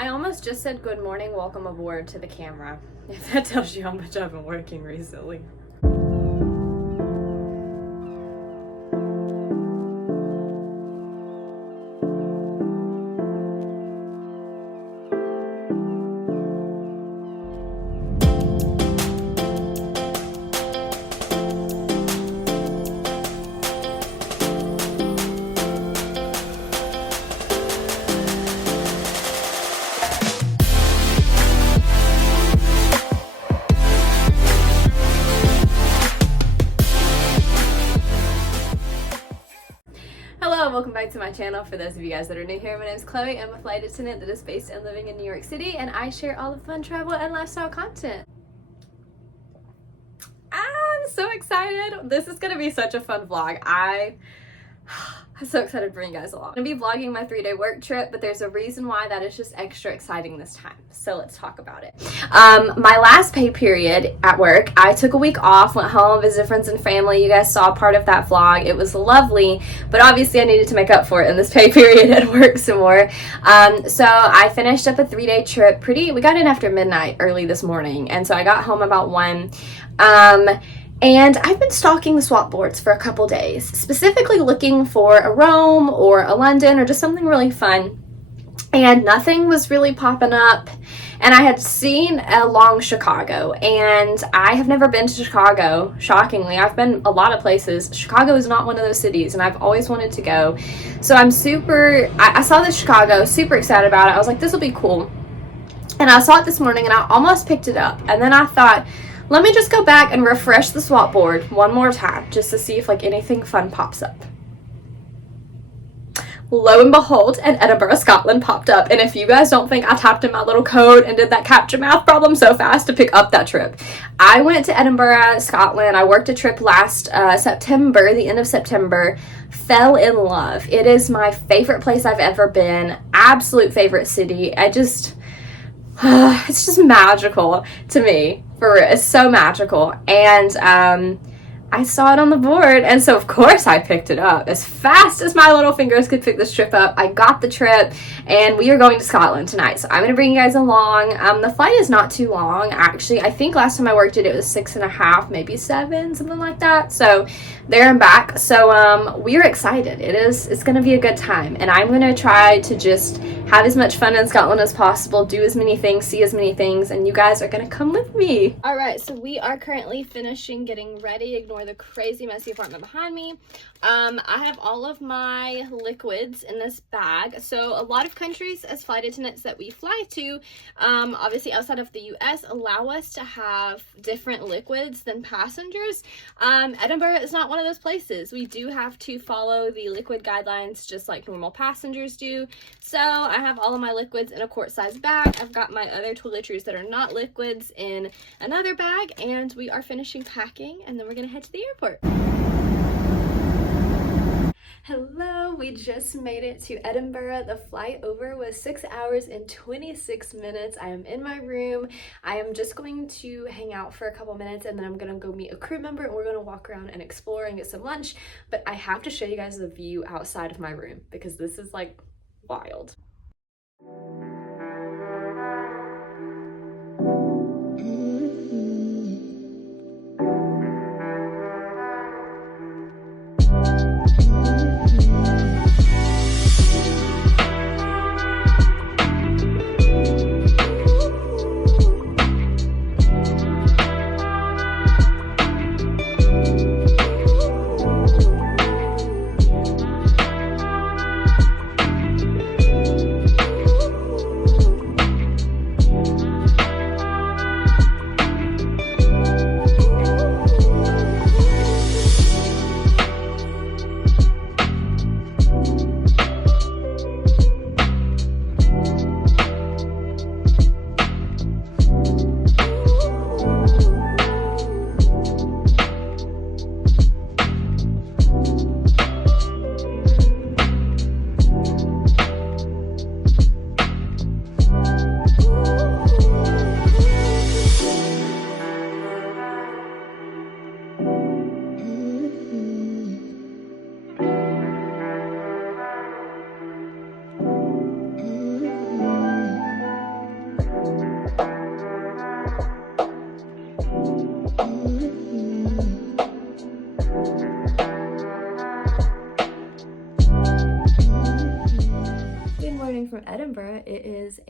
I almost just said good morning, welcome aboard to the camera. If that tells you how much I've been working recently. Hello, welcome back to my channel. For those of you guys that are new here, my name is Chloe. I'm a flight attendant that is based and living in New York City, and I share all the fun travel and lifestyle content. I'm so excited. This is gonna be such a fun vlog. I'm so excited to bring you guys along. I'm gonna be vlogging my 3-day work trip, but there's a reason why that is just extra exciting this time. So let's talk about it. My last pay period at work, I took a week off, went home, visited friends and family. You guys saw part of that vlog. It was lovely, but obviously I needed to make up for it in this pay period at work some more. So I finished up a 3-day trip we got in after midnight early this morning, and so I got home about 1. And I've been stalking the swap boards for a couple days, specifically looking for a Rome or a London or just something really fun. And nothing was really popping up. And I had seen along Chicago, and I have never been to Chicago, shockingly. I've been a lot of places. Chicago is not one of those cities, and I've always wanted to go. So I saw this Chicago, super excited about it. I was like, this will be cool. And I saw it this morning, and I almost picked it up. And then I thought, let me just go back and refresh the swap board one more time just to see if anything fun pops up. Lo and behold, an Edinburgh, Scotland popped up. And if you guys don't think I typed in my little code and did that capture math problem so fast to pick up that trip, I went to Edinburgh, Scotland. I worked a trip last September, the end of September, fell in love. It is my favorite place I've ever been, absolute favorite city. It's just magical to me. It's so magical. And I saw it on the board, and so of course I picked it up as fast as my little fingers could pick this trip up. I got the trip, and we are going to Scotland tonight, so I'm going to bring you guys along. The flight is not too long, actually. I think last time I worked it was 6.5, maybe 7, something like that. So there and back. So we're excited. It's going to be a good time, and I'm going to try to just have as much fun in Scotland as possible, do as many things, see as many things, and you guys are going to come with me. All right, so we are currently finishing getting ready. Ignore the crazy messy apartment behind me. I have all of my liquids in this bag. So a lot of countries as flight attendants that we fly to, obviously outside of the US, allow us to have different liquids than passengers. Edinburgh is not one of those places. We do have to follow the liquid guidelines just like normal passengers do. So I have all of my liquids in a quart size bag. I've got my other toiletries that are not liquids in another bag, and we are finishing packing, and then we're gonna head to the airport. Hello, we just made it to Edinburgh. The flight over was 6 hours and 26 minutes. I am in my room. I am just going to hang out for a couple minutes, and then I'm gonna go meet a crew member, and we're gonna walk around and explore and get some lunch. But I have to show you guys the view outside of my room because this is wild. It is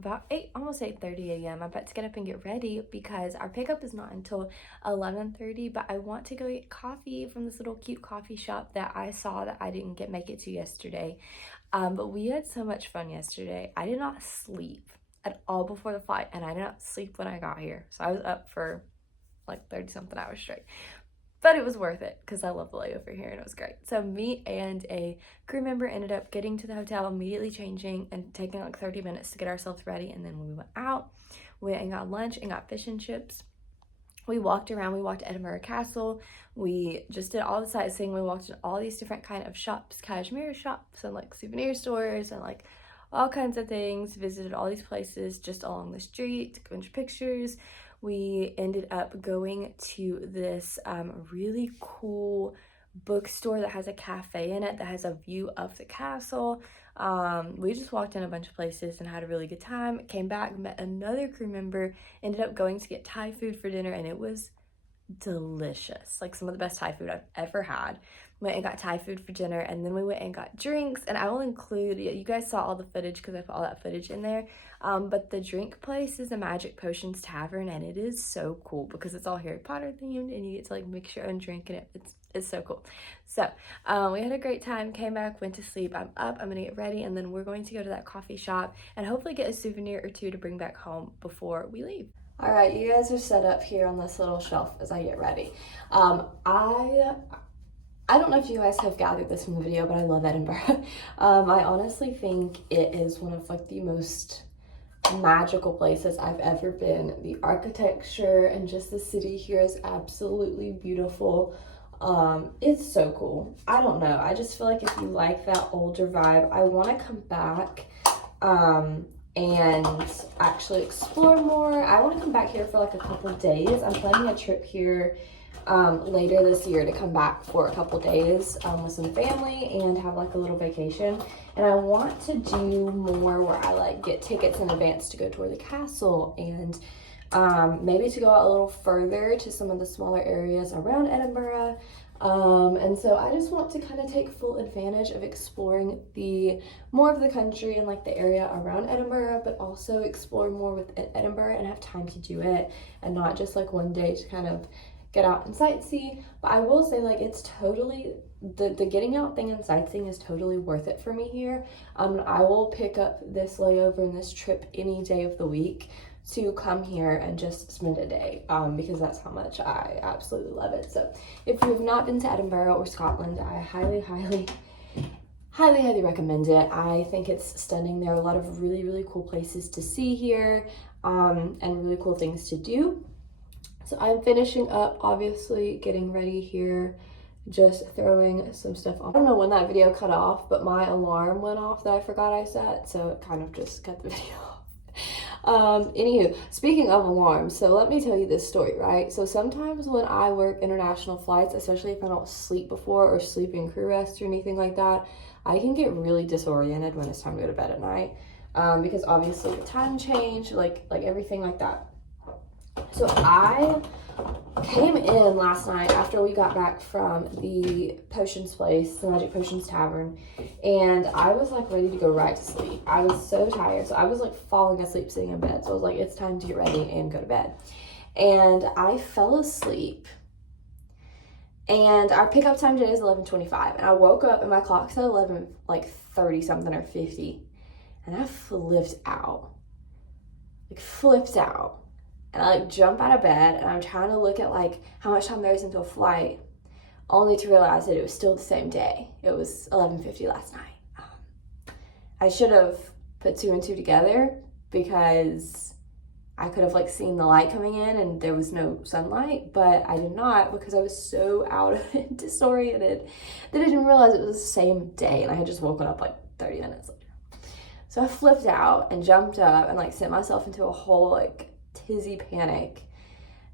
about 8, almost 8:30 a.m. I'm about to get up and get ready because our pickup is not until 11:30, but I want to go get coffee from this little cute coffee shop that I saw that I didn't make it to yesterday. But we had so much fun yesterday. I did not sleep at all before the flight, and I did not sleep when I got here. So I was up for like 30 something hours straight. But it was worth it because I love the layover here and it was great. So me and a crew member ended up getting to the hotel, immediately changing and taking like 30 minutes to get ourselves ready. And then when we went out, we went and got lunch and got fish and chips. We walked around, we walked to Edinburgh Castle. We just did all the sightseeing. We walked in all these different kind of shops, cashmere shops and like souvenir stores and like all kinds of things. Visited all these places just along the street, took a bunch of pictures. We ended up going to this really cool bookstore that has a cafe in it that has a view of the castle. We just walked in a bunch of places and had a really good time. Came back, met another crew member, ended up going to get Thai food for dinner, and it was delicious. Like some of the best Thai food I've ever had. Went and got Thai food for dinner, and then we went and got drinks, and I will include, you guys saw all the footage because I put all that footage in there, but the drink place is a Magic Potions Tavern, and it is so cool because it's all Harry Potter themed, and you get to like mix your own drink, and it's so cool. So we had a great time, came back, went to sleep. I'm up, I'm gonna get ready, and then we're going to go to that coffee shop and hopefully get a souvenir or two to bring back home before we leave. All right, you guys are set up here on this little shelf as I get ready. I don't know if you guys have gathered this from the video, but I love Edinburgh. I honestly think it is one of like the most magical places I've ever been. The architecture and just the city here is absolutely beautiful. It's so cool. I don't know. I just feel like if you like that older vibe, I want to come back and actually explore more. I want to come back here for like a couple days. I'm planning a trip here later this year to come back for a couple days with some family and have like a little vacation. And I want to do more where I like get tickets in advance to go tour the castle and maybe to go out a little further to some of the smaller areas around Edinburgh. And so I just want to kind of take full advantage of exploring more of the country and like the area around Edinburgh, but also explore more with Edinburgh and have time to do it and not just like one day to kind of get out and sightsee. But I will say like it's totally the getting out thing and sightseeing is totally worth it for me here. I will pick up this layover and this trip any day of the week to come here and just spend a day because that's how much I absolutely love it. So if you have not been to Edinburgh or Scotland, I highly recommend it. I think it's stunning. There are a lot of really cool places to see here and really cool things to do. So I'm finishing up, obviously getting ready here, just throwing some stuff off. I don't know when that video cut off, but my alarm went off that I forgot I set, so it kind of just cut the video off. Anywho, speaking of alarms, so let me tell you this story, right? So sometimes when I work international flights, especially if I don't sleep before or sleep in crew rest or anything like that, I can get really disoriented when it's time to go to bed at night because obviously the time change, like everything like that. So I came in last night after we got back from the potions place, the Magic Potions Tavern, and I was like ready to go right to sleep. I was so tired, so I was like falling asleep sitting in bed. So I was like, it's time to get ready and go to bed. And I fell asleep. And our pickup time today is 11:25, and I woke up and my clock said 30 something or 50, and I flipped out. And I like jump out of bed and I'm trying to look at like how much time there is until flight, only to realize that it was still the same day. It was 11:50 last night. I should have put 2 and 2 together because I could have like seen the light coming in and there was no sunlight, but I did not because I was so out of it, disoriented, that I didn't realize it was the same day and I had just woken up like 30 minutes later. So I flipped out and jumped up and like sent myself into a whole like tizzy panic,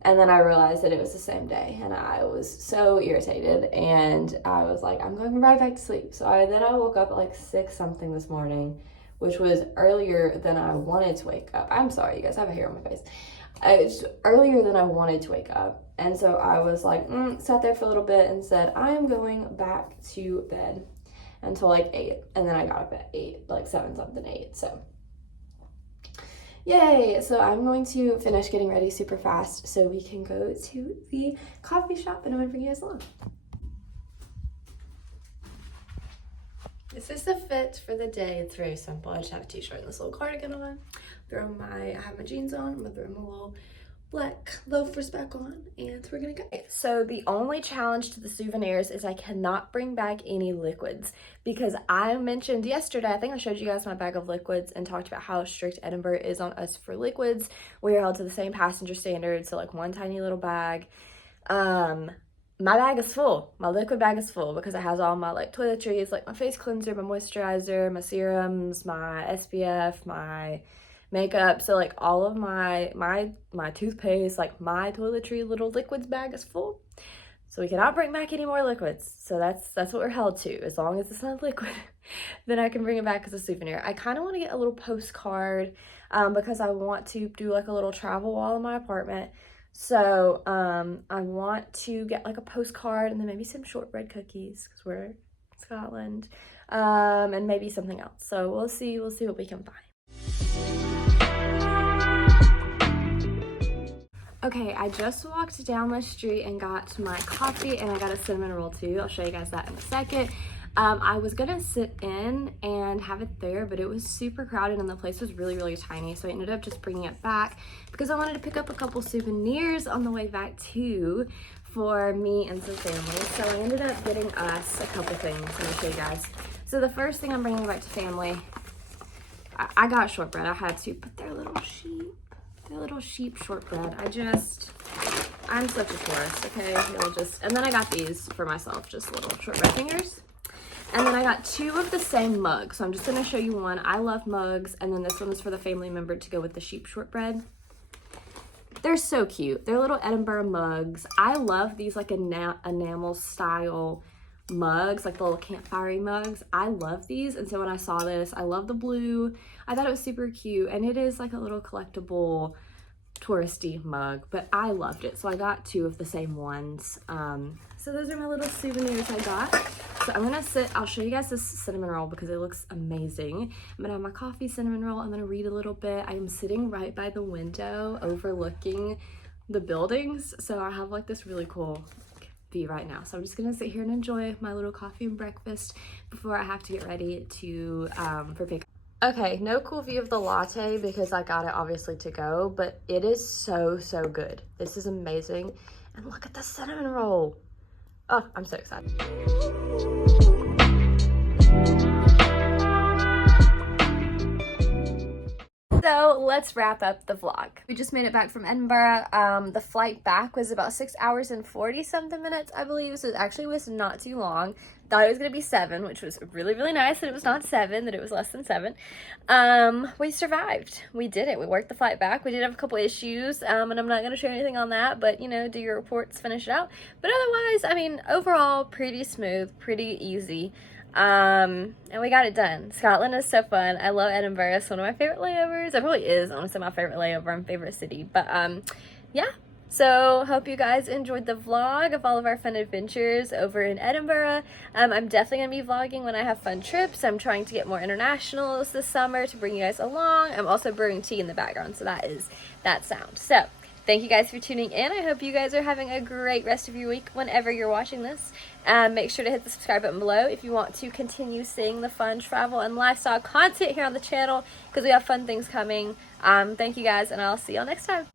and then I realized that it was the same day and I was so irritated and I was like, I'm going right back to sleep. So I woke up at like 6 something this morning, which was earlier than I wanted to wake up. I'm sorry you guys, I have a hair on my face. It's earlier than I wanted to wake up, and so I was like sat there for a little bit and said I'm going back to bed until like 8, and then I got up at 8, like 7 something 8. So Yay! So I'm going to finish getting ready super fast so we can go to the coffee shop, and I'm gonna bring you guys along. This is the fit for the day. It's very simple. I just have a t-shirt and this little cardigan on. I have my jeans on. I'm gonna throw my little black loafers back on, and we're gonna go. So the only challenge to the Souvenirs is I cannot bring back any liquids, because I mentioned yesterday, I think I showed you guys my bag of liquids and talked about how strict Edinburgh is on us for liquids. We are held to the same passenger standards, so like one tiny little bag. My bag is full. My liquid bag is full because it has all my like toiletries, like my face cleanser, my moisturizer, my serums, my SPF, my makeup. So like all of my toothpaste, like my toiletry little liquids bag is full. So we cannot bring back any more liquids. So that's what we're held to. As long as it's not liquid, then I can bring it back as a souvenir. I kind of want to get a little postcard because I want to do like a little travel wall in my apartment. So I want to get like a postcard and then maybe some shortbread cookies because we're in Scotland, and maybe something else. So we'll see what we can find. Okay, I just walked down the street and got my coffee, and I got a cinnamon roll too. I'll show you guys that in a second. I was gonna sit in and have it there, but it was super crowded and the place was really, really tiny. So I ended up just bringing it back because I wanted to pick up a couple souvenirs on the way back too for me and some family. So I ended up getting us a couple things. Let me show you guys. So the first thing I'm bringing back to family, I got shortbread. I had to, but they're little sheep shortbread. I'm such a tourist, okay? And then I got these for myself, just little shortbread fingers. And then I got two of the same mug. So I'm just gonna show you one. I love mugs, and then this one is for the family member to go with the sheep shortbread. They're so cute. They're little Edinburgh mugs. I love these like enamel style mugs, like the little campfire mugs. I love these, and so when I saw this, I love the blue. I thought it was super cute, and it is like a little collectible touristy mug, but I loved it, so I got two of the same ones. So those are my little souvenirs I got. So I'm gonna I'll show you guys this cinnamon roll because it looks amazing. I'm gonna have my coffee, cinnamon roll. I'm gonna read a little bit. I am sitting right by the window overlooking the buildings, so I have like this really cool view right now. So I'm just gonna sit here and enjoy my little coffee and breakfast before I have to get ready to for pickup. Okay, no cool view of the latte because I got it obviously to go, but it is so good. This is amazing. And look at the cinnamon roll. Oh, I'm so excited. So let's wrap up the vlog. We just made it back from Edinburgh. The flight back was about 6 hours and 40 something minutes, I believe. So it actually was not too long. Thought it was gonna be 7, which was really, really nice that it was not 7, that it was less than 7. We survived. We did it. We worked the flight back. We did have a couple issues, and I'm not gonna share anything on that, but you know, do your reports, finish it out. But otherwise, I mean, overall, pretty smooth, pretty easy. And we got it done. Scotland is so fun. I love Edinburgh. It's one of my favorite layovers. It probably is honestly my favorite layover and favorite city. But yeah. So hope you guys enjoyed the vlog of all of our fun adventures over in Edinburgh. I'm definitely gonna be vlogging when I have fun trips. I'm trying to get more internationals this summer to bring you guys along. I'm also brewing tea in the background, so that is that sound. So thank you guys for tuning in. I hope you guys are having a great rest of your week whenever you're watching this. Make sure to hit the subscribe button below if you want to continue seeing the fun travel and lifestyle content here on the channel because we have fun things coming. Thank you guys, and I'll see y'all next time.